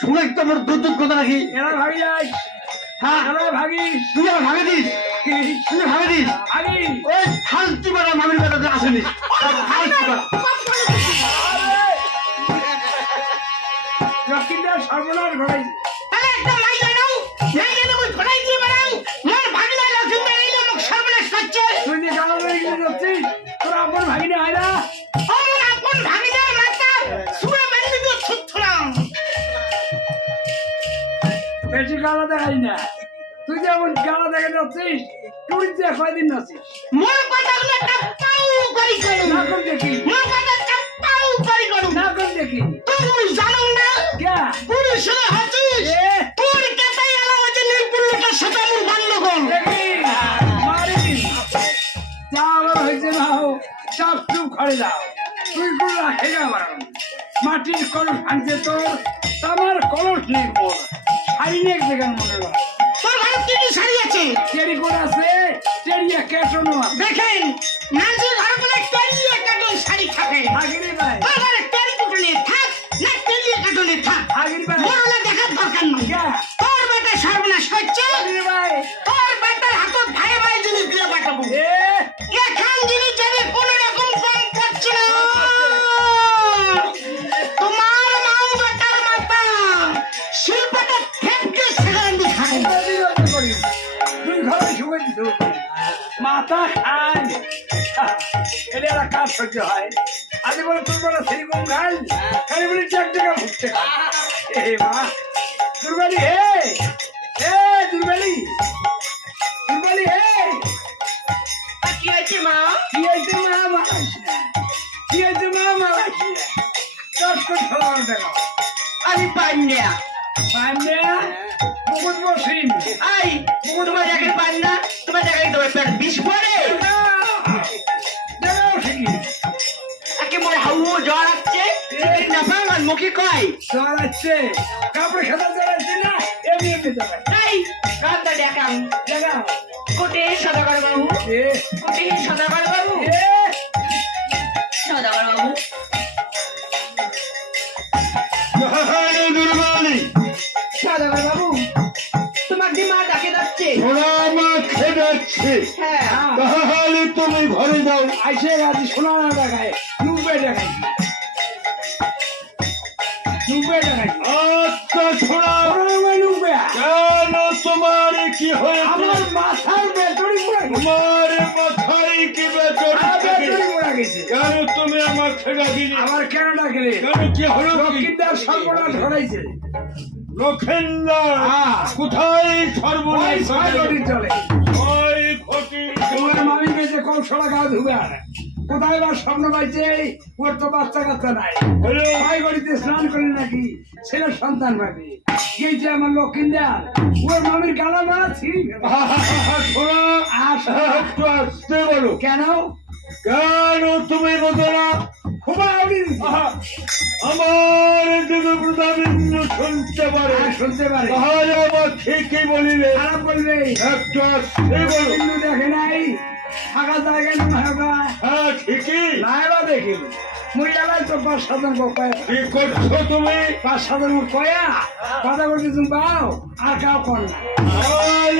শুনে তো আমার দুধ কথা নাকি এরা ভাগি যাই হ্যাঁ এরা ভাগি তুই আমার ভাগে দিস তুই ভাগে দিস ভাগি ওই ফালতু বেড়া মামির বেড়াতে আসেনি ফালতু বেড়া লক্ষ্মীদের সর্বনাশ ঘটাই তুই যে গালা বেড়ে গিয়ে যাচ্ছিস তোর আপন ভাগিনি হয় না বেশি গালা দেখাই না তুই যেমন গালা দেখে যাচ্ছিস তুই যে কয়দিন নাচিস না কর দেখি না কর দেখি কে দেখি মারি যা আমার হয়েছে না হোক সব চুপ করে দাও তুই গুলো রাখে গা আমার মাটির কলস ভাঙছে তোর আমার কলস নেই মোর শাড়ি নেই দেখার মনে হয় চেরি করে আছে চেরিয়া কেটনো আছে দেখেন নাচের ঘর বলে টেরিয়া কাটন শাড়ি থাকে আগিরি ভাই আরে টেরি কুটনে থাক না টেরিয়া কাটনে থাক আগিরি ভাই বড়লা দেখার দরকার নাই কে তোর বেটা সর্বনাশ করছে আগিরি ভাই তোর বেটার হাতত ভাই ভাই জিনিস দিয়ে পাঠাবো এ এখান জিনিস যাবে কোন রকম কম পড়ছে না তোমার মাও বেটার মাথা শিল্পটা ফেটকে সেখান দিয়ে খায় তুই ঘরে শুয়ে দিস মাথা খাই এটা একটা কাজ সহ্য হয় আজ বলে তোর বড় সেরকম খাই খালি বলে চার টাকা ভুগছে এ মা দুর্বালি হে এ দুর্বালি দুর্বালি হে কি হয়েছে মা কি হয়েছে মা মারাইস না কি হয়েছে মা মারাইস না 10 কোটি টাকা আমি পাই না পান্ডে মুকুট বসিন আই তোমার জায়গায় পান না তোমার জায়গায় তোমার পেট বিষ পড়ে দেখাও ঠিকই একে মনে হাউ জ্বর আসছে না পাঙ্গান মুখে কয় জ্বরাচ্ছে কাপড় খেতে জ্বরাচ্ছে না এমনি এমনি জ্বরাচ্ছে তাই কাঁদা দেখাম দেখাও কোটে সদাগর বাবু এ কোটে সদাগর বাবু এ সদাগর বাবু দুর্বলী সদাগর বাবু তোমার কি মা ডাকে যাচ্ছে ওরা আমার খেদাচ্ছে হ্যাঁ তাহলে তুমি ঘরে যাও আইসে রাজি শোনা না দেখায় 90 টাকায় 90 টাকায় আচ্ছা ছোড়া 90 কেন তোমার কি হয়েছে আমার মাথার বেতরি পড়ে গেছে তোমার মাথায় কি বেতন বেতরি পড়ে গেছে কেন তুমি আমার খেদা দিলে আমার কেন ডাকলে কেন কি হলো কি? লক্ষ্মীদার সর্বনাশ ঘটাইছে লক্ষেন্দর হ্যাঁ। কোথায় ওই সর্বনাশ ছয় কোটি চলে ওই ক্ষতি তোমার মামি গেছে কম সড়া গা ধুবে আর কোথায় বা স্বপ্ন পাইছে ওর তো বাচ্চা কাচ্চা নাই হলো ছয় গড়িতে স্নান করে নাকি ছেলের সন্তান পাবে গেছে আমার লক্ষ্মীদার ওর মামির গালা মারা ছিঁড়ি শোনো একটু আসতে বলো কেন কেন তুমি বোঝো না খুবাউনি আমার দিকে প্রধাবিন্দ শুনতে পারে শুনতে পারে তাহলে আমার ঠিকই বলিলে খারাপ বলবে একটু আসতে বলো কিন্তু দেখে নাই ফাঁকা জায়গা না ফাঁকা হ্যাঁ ঠিকই নাইবা দেখি মহিলারাই তো 5-7 কয়া কি করছো তুমি 5-7 কয়া কথা বলতে তুমি পাও আর কাউ কর না আর